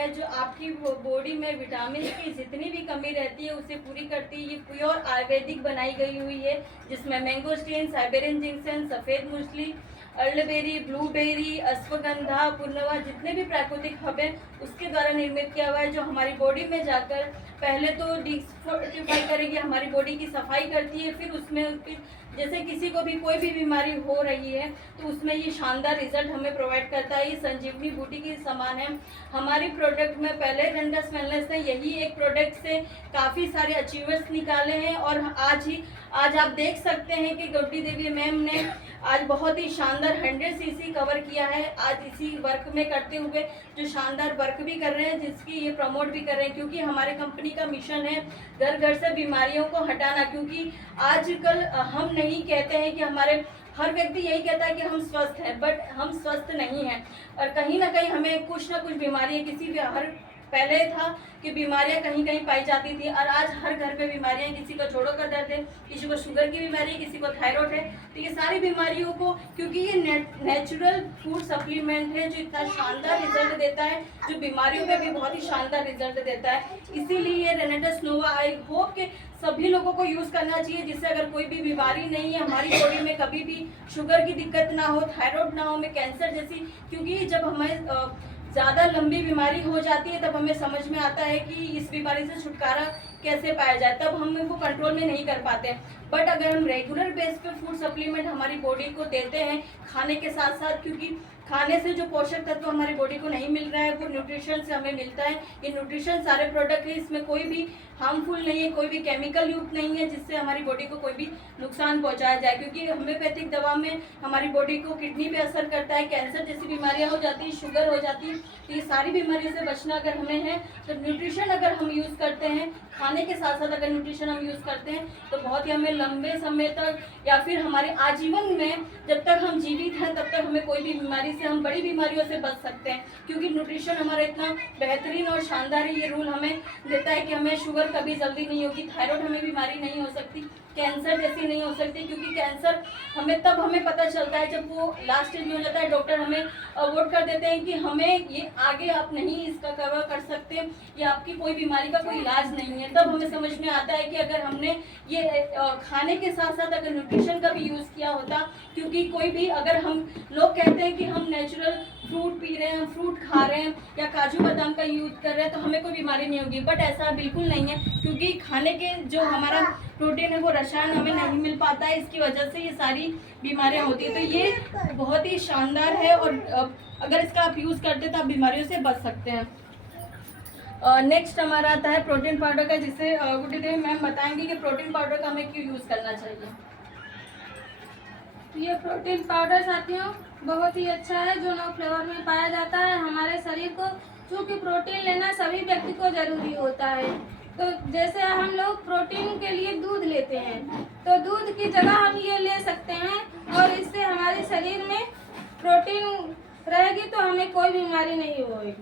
जो आपकी बॉडी में विटामिन की जितनी भी कमी रहती है उसे पूरी करती है। ये प्योर आयुर्वेदिक बनाई गई हुई है, जिसमें मैंगोस्टीन, साइबेरियन जिंक्शन, सफ़ेद मूसली, अर्लबेरी, ब्लूबेरी, अश्वगंधा, पुरनवा, जितने भी प्राकृतिक हब हैं उसके द्वारा निर्मित किया हुआ है, जो हमारी बॉडी में जाकर पहले तो डिटॉक्सिफाई करेगी, हमारी बॉडी की सफाई करती है, फिर उसमें जैसे किसी को भी कोई भी बीमारी हो रही है तो उसमें ये शानदार रिजल्ट हमें प्रोवाइड करता है। ये संजीवनी बूटी के समान है। हमारी प्रोडक्ट में पहले रंडस वेलनेस ने यही एक प्रोडक्ट से काफ़ी सारे अचीवर्स निकाले हैं और आज आप देख सकते हैं कि गौरी देवी मैम ने आज बहुत ही शानदार 100 सीसी कवर किया है। आज इसी वर्क में करते हुए जो शानदार वर्क भी कर रहे हैं, जिसकी ये प्रमोट भी कर रहे हैं, क्योंकि हमारे कंपनी का मिशन है घर घर से बीमारियों को हटाना। क्योंकि आजकल हम नहीं कहते हैं कि हमारे हर व्यक्ति यही कहता है कि हम स्वस्थ हैं, बट हम स्वस्थ नहीं हैं और कहीं ना कहीं हमें कुछ ना कुछ बीमारी किसी भी पहले था कि बीमारियां कहीं कहीं पाई जाती थी और आज हर घर पे बीमारियां, किसी को जोड़ों का दर्द है, किसी को शुगर की बीमारी है, किसी को थायराइड है। तो ये सारी बीमारियों को, क्योंकि ये नेचुरल फूड सप्लीमेंट है जो इतना शानदार रिजल्ट देता है, जो बीमारियों पे भी बहुत ही शानदार रिजल्ट देता है, इसीलिए ये रेनेडस नोवा आई होप कि सभी लोगों को यूज़ करना चाहिए, जिससे अगर कोई भी बीमारी नहीं है हमारी बॉडी में, कभी भी शुगर की दिक्कत ना हो, थायराइड ना हो, में कैंसर जैसी, क्योंकि जब हमें ज़्यादा लंबी बीमारी हो जाती है तब हमें समझ में आता है कि इस बीमारी से छुटकारा कैसे पाया जाए, तब हम वो कंट्रोल में नहीं कर पाते। बट अगर हम रेगुलर बेस पे फूड सप्लीमेंट हमारी बॉडी को देते हैं खाने के साथ साथ, क्योंकि खाने से जो पोषक तत्व हमारी बॉडी को नहीं मिल रहा है वो न्यूट्रिशन से हमें मिलता है। ये न्यूट्रिशन सारे प्रोडक्ट है, इसमें कोई भी हार्मफुल नहीं है, कोई भी केमिकल युक्त नहीं है जिससे हमारी बॉडी को कोई भी नुकसान पहुंचाया जाए। क्योंकि होम्योपैथिक दवा में हमारी बॉडी को किडनी पे असर करता है, कैंसर जैसी बीमारियां हो जाती है, शुगर हो जाती है। तो ये सारी बीमारियों से बचना अगर हमें है तो न्यूट्रिशन अगर हम यूज़ करते हैं, खाने के साथ साथ अगर न्यूट्रिशन हम यूज़ करते हैं तो बहुत ही हमें लंबे समय तक या फिर हमारे आजीवन में जब तक हम जीवित हैं तब तक हमें कोई भी बीमारी से, हम बड़ी बीमारियों से बच सकते हैं। क्योंकि न्यूट्रिशन हमारा इतना बेहतरीन और शानदार ये रूल हमें देता है कि हमें शुगर कभी जल्दी नहीं होगी, थायराइड हमें बीमारी नहीं हो सकती, कैंसर जैसी नहीं हो सकती। क्योंकि कैंसर हमें पता चलता है जब वो लास्ट स्टेज में हो जाता है, डॉक्टर हमें अवॉइड कर देते हैं कि हमें ये आगे आप नहीं इसका कवर कर सकते या आपकी कोई बीमारी का कोई इलाज नहीं है। तब हमें समझ में आता है कि अगर हमने ये खाने के साथ साथ अगर न्यूट्रिशन का भी यूज़ किया होता, क्योंकि कोई भी अगर हम लोग कहते हैं कि हम नेचुरल फ्रूट पी रहे हैं, फ्रूट खा रहे हैं या काजू बादाम का यूज़ कर रहे हैं तो हमें कोई बीमारी नहीं होगी, बट ऐसा बिल्कुल नहीं है। क्योंकि खाने के जो हमारा प्रोटीन है वो रसायन हमें नहीं मिल पाता है, इसकी वजह से ये सारी बीमारियां होती है। तो ये बहुत ही शानदार है और अगर इसका आप यूज़ करते तो आप बीमारियों से बच सकते हैं। नेक्स्ट हमारा आता है प्रोटीन पाउडर का, जिसे गुड्डी देवी मैम बताएंगे कि प्रोटीन पाउडर का हमें क्यों यूज़ करना चाहिए। ये प्रोटीन पाउडर साथियों बहुत ही अच्छा है, जो 9 फ्लेवर में पाया जाता है। हमारे शरीर को चूँकि प्रोटीन लेना सभी व्यक्ति को जरूरी होता है, तो जैसे हम लोग प्रोटीन के लिए दूध लेते हैं तो दूध की जगह हम ये ले सकते हैं और इससे हमारे शरीर में प्रोटीन रहेगी तो हमें कोई बीमारी नहीं होगी।